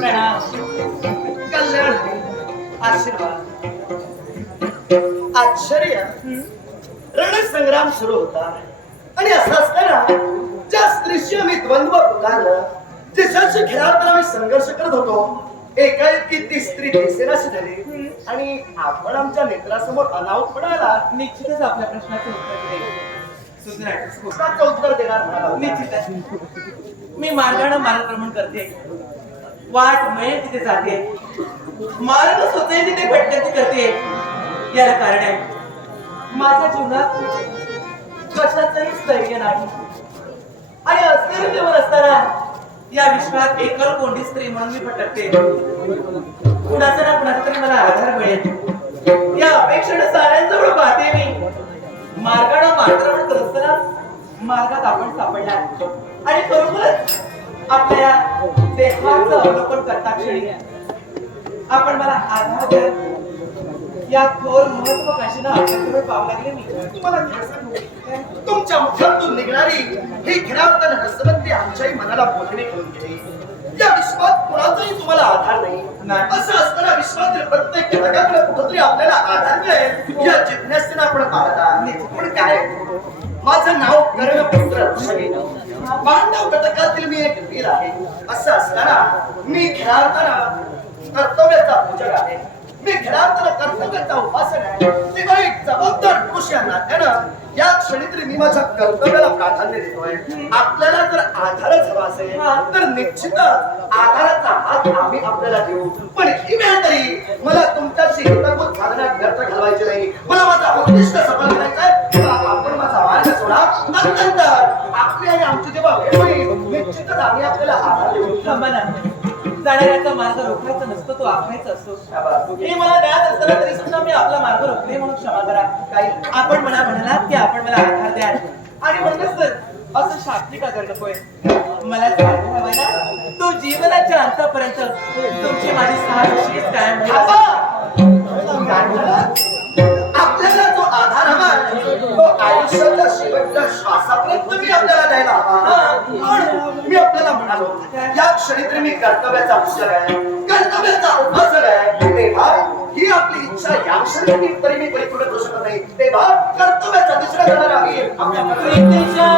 प्रणाम। कल्याण आशीर्वाद। आश्चर्य. रणसंग्राम सुरू होता. आणि असं असताना ज्या स्त्रीशी मी द्वंद्व पुकारलं जिच्याशी खेळाडताना मी संघर्ष करत होतो एकाएकी ती स्त्री दिसेनाशी झाली. आणि आपण आमच्या नेत्रासमोर अनाऊट पडायला निश्चितच आपल्या प्रश्नाचं उत्तर उत्तर देणार. निश्चितच. मी मार्गाने मार्गक्रमण करते. वाट मिळेल तिथे जाते. मार्ग सुचेल तिथे भटकंती करते. याला कारण आहे. माझ्या जीवनात कशाचंही स्थैर्य नाही. आणि अस्थिर जीवन असताना या विश्वात एकल कोंडी स्त्री म्हणून मी भटकते. कुणाचा ना कुणाचा तरी मला आधार मिळेल. या अपेक्षेने साऱ्यांजवळ पाहते मी. मार्गानं मात्र करत असताना मार्गात आपण सापडला आणि बरोबरच आपल्या देहाचं अवलोकन करता क्षणी आपण मला आधार देत या थोर महत्वाकाशीनं आपल्याकडे पाहू लागले मी. तुम्हाला सांगू? तुमच्या मुखातून निघणारी ही खिरावताना रसवंती आमच्याही मनाला बोलणे करून गेली. या विश्वात कुणाचाही तुम्हाला आधार नाही. असं असताना विश्वातील प्रत्येक घटकाकडे कुठंतरी आपल्याला आधार मिळेल या जिज्ञासेने आपण पाहता. पण काय? माझं नाव कर्णपुत्र पांडव घटकातील मी एक वीर आहे. असं असताना मी खेळाडताना कर्तव्याचा पूजक आहे. मी खेळाडताना कर्तव्याचा उपासक आहे. तेव्हा एक जबाबदार पुरुष या नात्यानं या क्षणी तरी मी माझ्या कर्तव्याला प्राधान्य देतोय. आपल्याला जर आधारच हवा असेल तर निश्चित आधाराचा हात आम्ही आपल्याला देऊ. पण ही वेळ तरी मला तुमच्याशी हितगुज साधण्यात व्यर्थ घालवायची नाही. मला माझा उद्दिष्ट सफल करायचा आहे. आपण माझा मार्ग सोडा. नंतर आपली आणि आमची जेव्हा वेळ होईल निश्चितच आम्ही आपल्याला आधार देऊ. थांबा जाणाऱ्याचा मार्ग रोखायचा नसतो तो आखायचा असतो. हे मला द्यात असताना तरी सुद्धा मी आपला मार्ग रोखले म्हणून क्षमा करा. काही आपण मला म्हणालात की आपण मला आधार द्या. आणि म्हणूनच तर असं शाब्दिक आधार नकोय मला तो जीवनाच्या अंतापर्यंत तुमची माझी सहा कायम श्वासापर्यंत मी आपल्याला द्यायला पण मी आपल्याला म्हणालो या क्षणी तरी मी कर्तव्याचा पुस्तक आहे. कर्तव्याचा उपासक आहे. तेव्हा ही आपली इच्छा या क्षणी तरी मी परिपूर्ण करू शकत नाही. तेव्हा कर्तव्याचा दुसरा जाणार आहे आपल्या कर्तव्याचा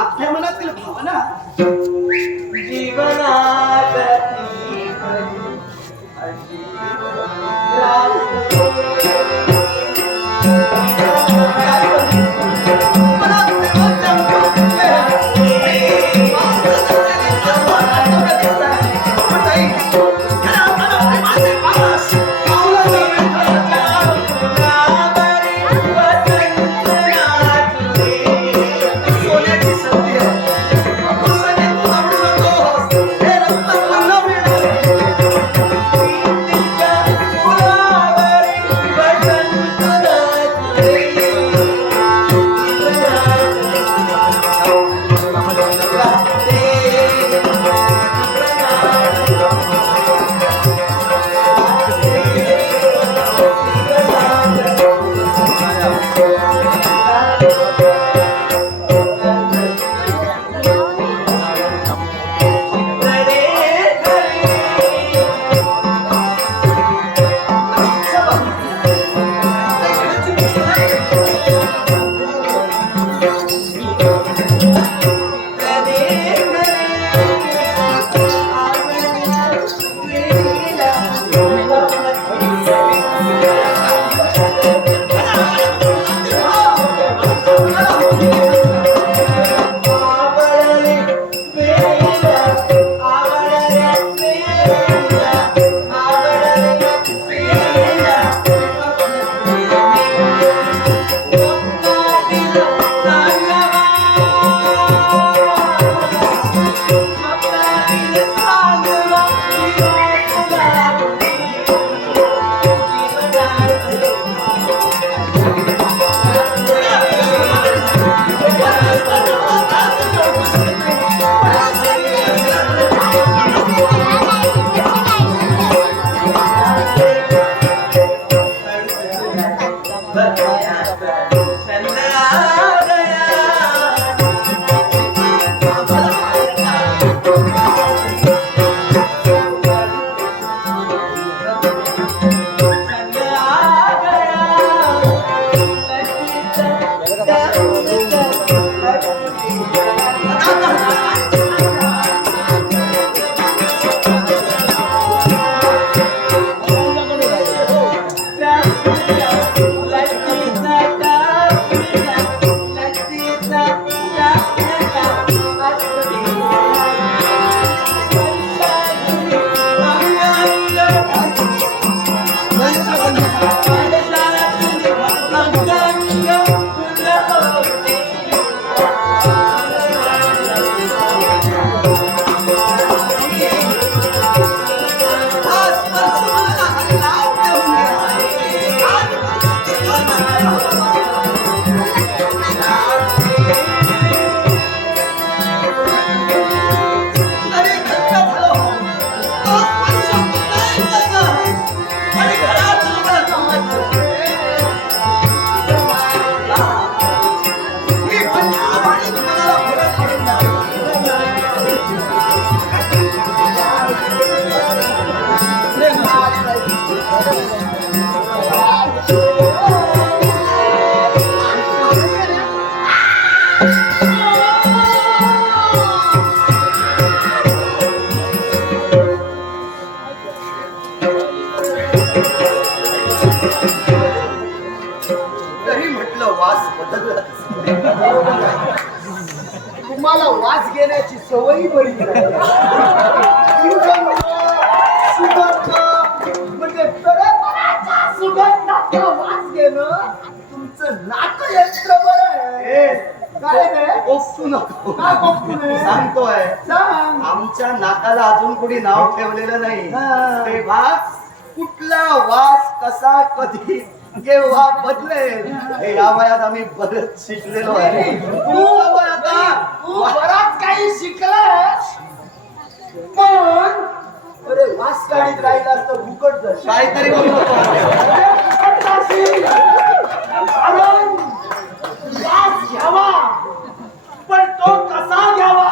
आपल्या मनातील भावना सवयी बरी सुगंध, म्हणजे सुगंधाचा वास घेणं तुमचं बरं आहे. नको. काय बघतो रे? सांगतोय. सांग. आमच्या नाकाला अजून कोणी नाव ठेवलेलं नाही. तेव्हा कुठला वास कसा कधी केव्हा बदलेल हे. या वयात आम्ही बरंच शिकलेलो आहे. तू आता तू बराच काही शिकलास. पण अरे वास काढीत राहिला तर भुकट जाशील. काहीतरी. कारण वास घ्यावा. पण तो कसा घ्यावा?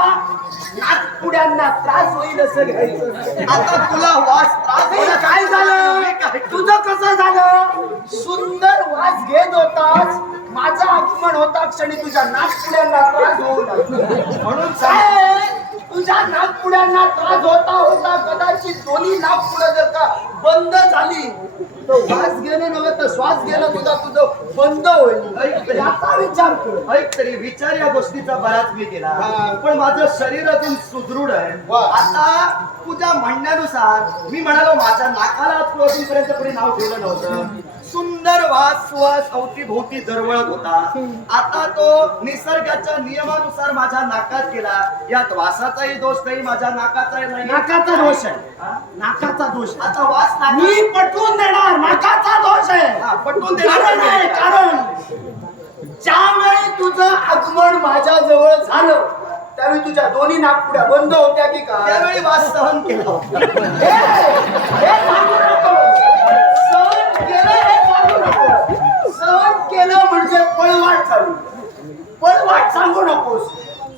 नागपुड्यांना त्रास होईल असं घ्यायचं. आता तुला वास त्रास काय झालं? तुझं कसं झालं? सुंदर वास घेत होतास. माझा अपमान होता क्षणी तुझ्या नागपुड्यांना त्रास होऊ लागला. म्हणून तुझ्या नागपुड्यांना त्रास होता होता कदाचित दोन्ही नागपुड्या जर का बंद झाली तर वास घेणं नव्हे तर श्वास घेणं तुझा तुझं बंद होईल. याचा विचार कर. ऐक तरी विचार या गोष्टीचा बराच मी केला. पण माझं शरीर अजून सुदृढ आहे. आता तुझ्या म्हणण्यानुसार मी म्हणालो माझ्या नाकाला अजूनपर्यंत कोणी नाव ठेवलं नव्हतं. सुंदर वास सुवास अवतीभोवती दरवळत होता. आता तो निसर्गाच्या नियमानुसार माझ्या नाकात गेला. यात वासाचाही दोष नाही माझ्या नाकाचाही नाही. नाकाचा दोष आहे? नाकाचा दोष आहे. आता वास नाकात- मी पटवून देणार. नाकाचा दोष आहे. पटवून देणार कारण आहे कारण. ज्यावेळी तुझं आगमन माझ्या जवळ झालं त्यावेळी तुझ्या दोन्ही नागपुड्या बंद होत्या की काय? त्यावेळी वास सहन केला होता. हे, हे सांगू नकोस. सहन केलं हे सांगू नकोस. सहन केलं म्हणजे पळवाट चालू. पळवाट सांगू नकोस.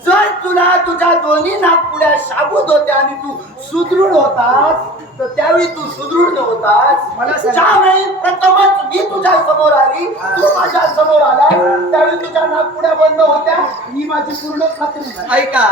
जर तुला तुझ्या दोन्ही नागपुड्या शाबूत होत्या आणि तू सुदृढ होतास तर त्यावेळी तू सुदृढ नव्हतास. मला सांग. ज्यावेळी प्रथमच मी तुझ्या समोर आली तू माझ्यासमोर आला. त्यावेळी तुझ्या नागपुड्या बंद होत्या. ही माझी पूर्ण खात्री झाली. ऐका?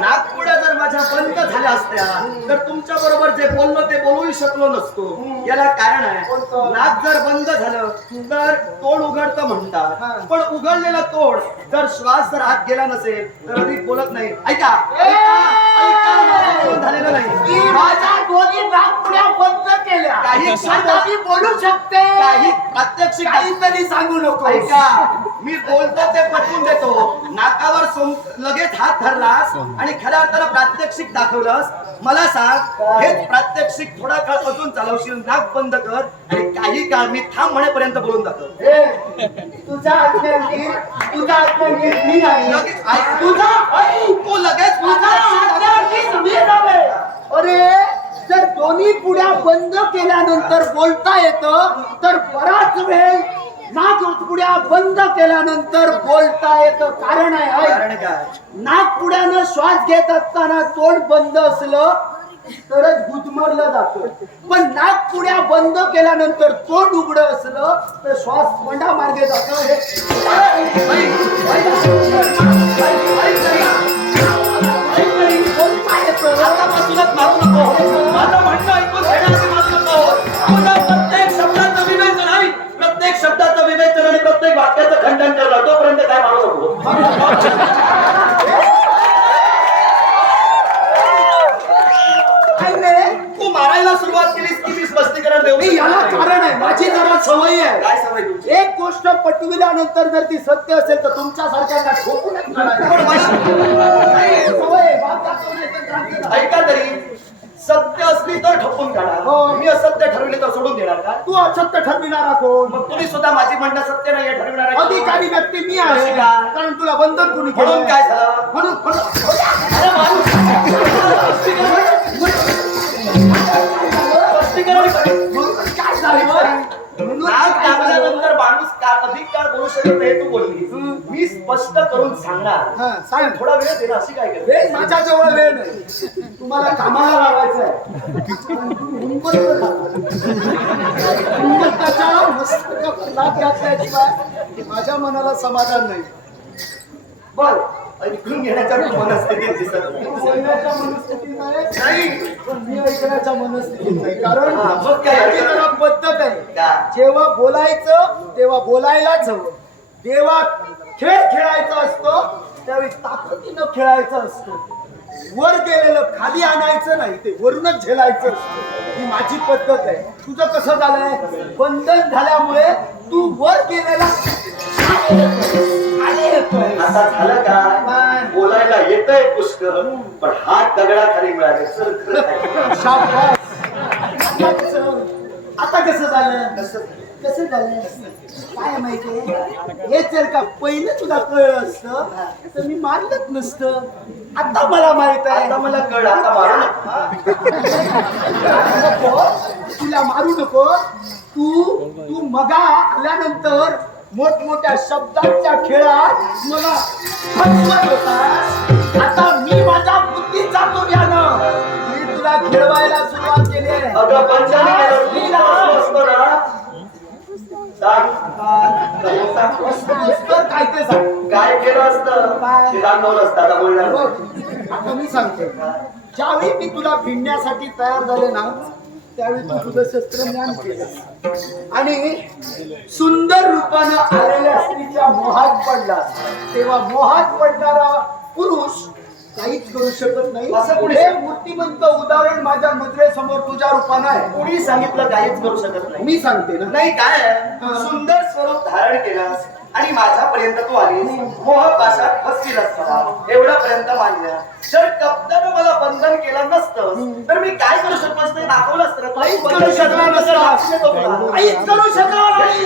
नागपुड्या जर माझ्या बंद झाल्या असत्या तर तुमच्या बरोबर जे बोललो ते बोलूही शकलो नसतो. याला कारण आहे कोणतं? नाक जर बंद झालं तर तोंड उघडतं हा. म्हणतात पण उघडलेलं तोंड जर श्वास जर आत गेला नसेल तर अधिक बोलत नाही. ऐका. ऐका, ऐका, माझं बोलणं झालेलं मी नाही माझ्या दोन्ही नागपुड्या बंद केल्या. काही आता मी बोलू शकते. काही प्रात्यक्षिक काहीतरी सांगू नको. ऐका मी बोलतो ते पटवून देतो. नाकावर लगेच हात धरलास आणि खऱ्या अर्थानं प्रात्यक्षिक दाखवलंस. मला सांग हेच प्रात्यक्षिक थोडा काळ अजून चालवशील नाक बंद कर आणि काही काळ मी थांब म्हणेपर्यंत बोलून हे, तुझा तुझा आज्ञागीर मी नाही. लगेच ऐक. तुझा ऐक. तू लगेच तुझा प्रात्यक्षिक आज्ञागीर मी नव्हे. अरे दोन्ही पुड्या बंद केल्यानंतर बोलता येतं तर बराच वेळ नाक पुड्या बंद केल्यानंतर बोलता येतं. कारण आहे नागपुड्यानं श्वास घेत असताना तोंड बंद असलं तरच गुदमरलं जातं. पण नागपुड्या बंद केल्यानंतर तोंड उघडं असलं तर श्वास तोंडा मार्गे जातो गोष्ट पटविल्यानंतर जर ती सत्य असेल तर तुमच्या सारख्यांना ठोकूनच पण काढायचं. मला नाही, सवय आहे. बाप दाखवण्याचं क्रांती नाही. ऐका तरी सत्य असली तर ठोकून काढा हो. मी असत्य ठरवले तर सोडून देणार का तू असत्य ठरविणारा कोण मग तुम्ही सुद्धा माझी म्हणणं सत्य नाही ठरविणार. अधिकारी व्यक्ती मी आहे काय? कारण तुला बंधन कुणी? म्हणून काय झालं म्हणून काय झालं म्हणून नाक काय झालं? दाबल्यानंतर माणूस का अधिक काळ बोलू हे तू बोलली. मी स्पष्ट करून सांगणार. हा सांग. थोडा वेळ दे ना अशी काय करते? वेळ वेळ नाही. तुम्हाला कामाला लावायचं आहे घातल्याशिवाय माझ्या मनाला समाधान नाही. बोल. ऐकून घेण्याच्या मनस्थितीत दिसत नाही. बोलण्याच्या मनस्थितीत नाही. नाही. पण मी ऐकण्याच्या मनस्थितीत नाही. कारण हा, मग काय? याची जरा पद्धत आहे. का? जेव्हा बोलायचं तेव्हा बोलायलाच हवं. जेव्हा खेळ खेळायचा असतो त्यावेळी ताकदीनं खेळायचं असतं. वर गेलेलं खाली आणायचं नाही ते वरूनच झेलायचं असतं. ही माझी पद्धत आहे. तुझं कसं झालंय? बंधन झाल्यामुळे तू वर गेलेला आता झालं काय? बोलायला येतंय पुष्कळ पण हात दगडाखाली मिळाले कसं आता कसं झालं? कसं? कसं झालं? काय माहितीये हे जर का पहिलं तुला कळलं असतं तर मी मारलंच नसतं. आता मला माहीत आहे. आता मला कळ आता मारू नका. तुला मारू नको. तू तू मगा आल्यानंतर मोठमोठ्या शब्दांच्या खेळात मला फसवत काय ते सांग. काय केलं असतं? ते आता बोलणार आता मी सांगते. ज्यावेळी मी तुला भिडण्यासाठी तयार झाले ना त्यावेळी तू तुझं शस्त्रज्ञान केलं. आणि सुंदर रूपानं आलेल्या स्त्रीच्या मोहात पडला. तेव्हा मोहात पडणारा पुरुष काहीच करू शकत नाही. असं हे मूर्तिमंत उदाहरण माझ्या नजरेसमोर तुझ्या रूपानं आहे. कोणी सांगितलं काहीच करू शकत नाही? मी सांगते ना. नाही काय. सुंदर स्वरूप धारण केलास आणि माझ्यापर्यंत तू आलीस. मोह पाशात फसलीस मला एवढ्यापर्यंत मान्य जर कप्तानं मला बंधन केलं नसतं तर मी काय करू शकलो असतं दाखवलं असतं. काहीच करू शकणार नसता. काहीच करू शकणार नाही.